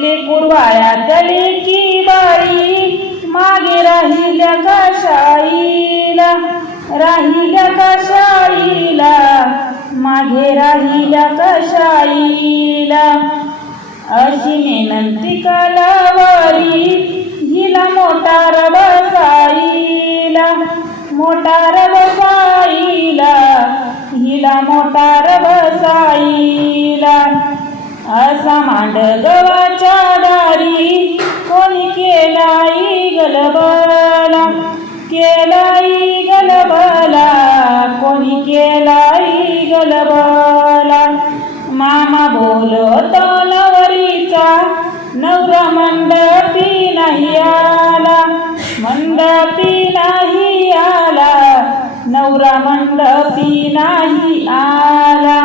लेकूर वाया की बाई मागे राहिल्या कशाईला राहिल्या कशाईला मागे राहिल्या कशाईला अशी मेनंती कलावारी हिला मोटार बसाईला मोटार बसाईला हिला मोटार बसाईला असा मांड गव्हाच्या दारी कोणी केलाई गलबला केलाई गलबला कोणी केलाई गलबला. मामा बोलतो नवरीचा नवरा मंडपी नाही आला मंडपी नाही आला नवरा मंडपी नाही आला.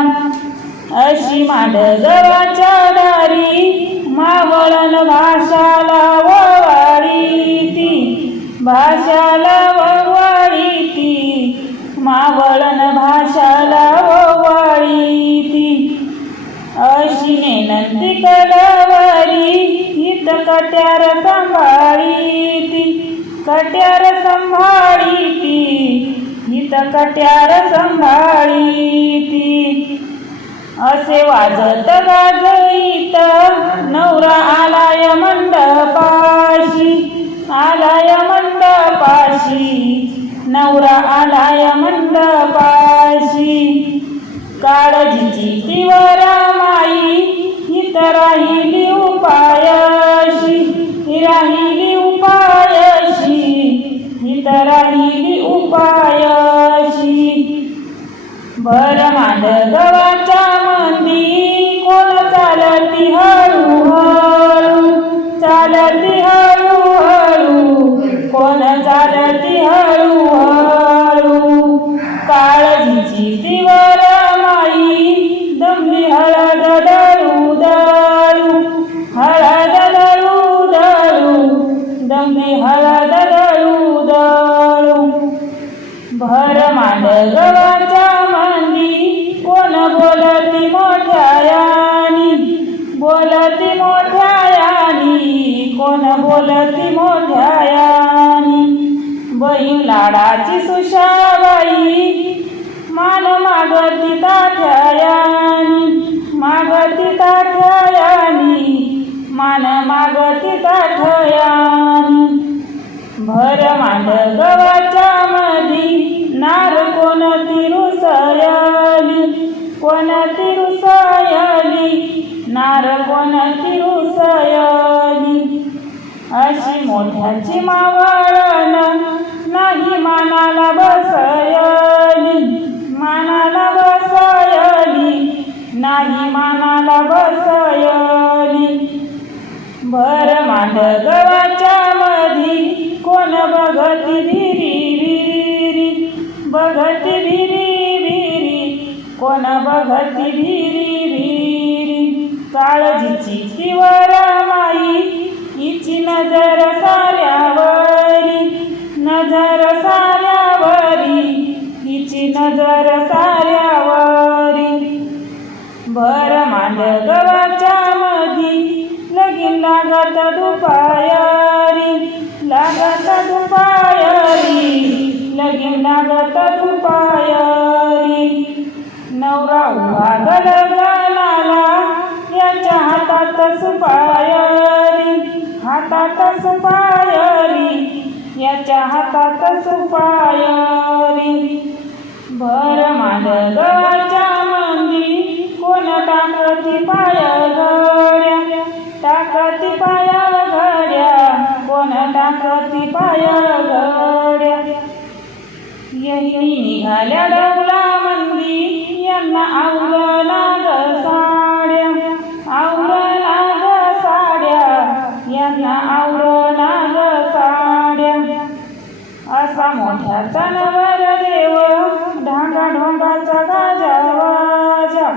माडगवाच्या दारी मावळन भाषाला ववाळी ती भाषाला ववाळी मावळन भाषाला ववाळी ती अशी नेनंती कडावरी हित कट्यार सांभाळीती. कट्यार सांभाळीती हित कट्यार सांभाळी ती असे वाजत गाजईत. नवरा आलाय मंडपाशी आलाय मंडपाशी. नवरा आलाय मंडपाशी. काळजीची तीवरा माई हित राहिली दमली हळद दळू दळू भर मांडगवाच्या मांदी कोण बोलती मोठ्यायानी बोलती मोठ्यायानी कोण बोलती मोठ्यायानी बहीण लाडाची सुशाबाई मान मागती ताठ्यायानी मागती ताठ्यायानी मान मागती ताठयानी भर मांड गव्हाच्या मधी नार कोण तिरुसयाली कोण तिरुसयली नार कोण तिरुसयाली अशी मोठ्याची मावळण नाही मानाला भर मांड गव्हाच्या मधी कोण बघत भिरी भिरी बघत भिरी भिरी कोण बघत भिरी भिरी काळजीची किवर माई हिची नजर साऱ्यावरी. नजर साऱ्यावरी हिची नजर साऱ्यावरी. भर मांड गव्हाच्या मधी लागत दुपायारी लागत दुपायारी लगीन लागत दुपायारी नवरा उभा गलगलाला याच्या हातात सुपायारी हातात सुपायारी याच्या हातात सुपायारी भर मांडगाच्या मंदी कोण टाकती पाया टाकती पाया घड्या. कोण टाकती पाया घड्या? यही निघाल्या डवला मंदी. यांना आवला ग साड्या. आवला ग साड्या. यांना आवला ग साड्या. असा मोठ्याचा नवर देव. ढांगा ढोंगाचा गाजा वाजा.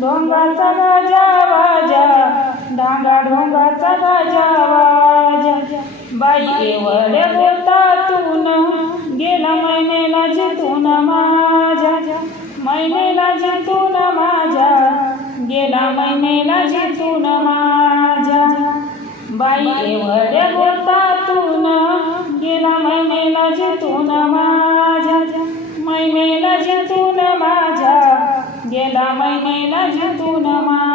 ढोंगाचा गाजा वाजा. ढांगा ढोंगाचा गाजा वाजा बाई एवढे बोलतातून गेला महिनेला जिथून माझ्या. महिनेला जिथून माझ्या गेला महिनेला जिथून माझ्या. बाई एवढ्या होतातून गेला महिनेला जितून माझ्या. महिनेला जितून माझ्या गेला महिनेला जितून माझ्या.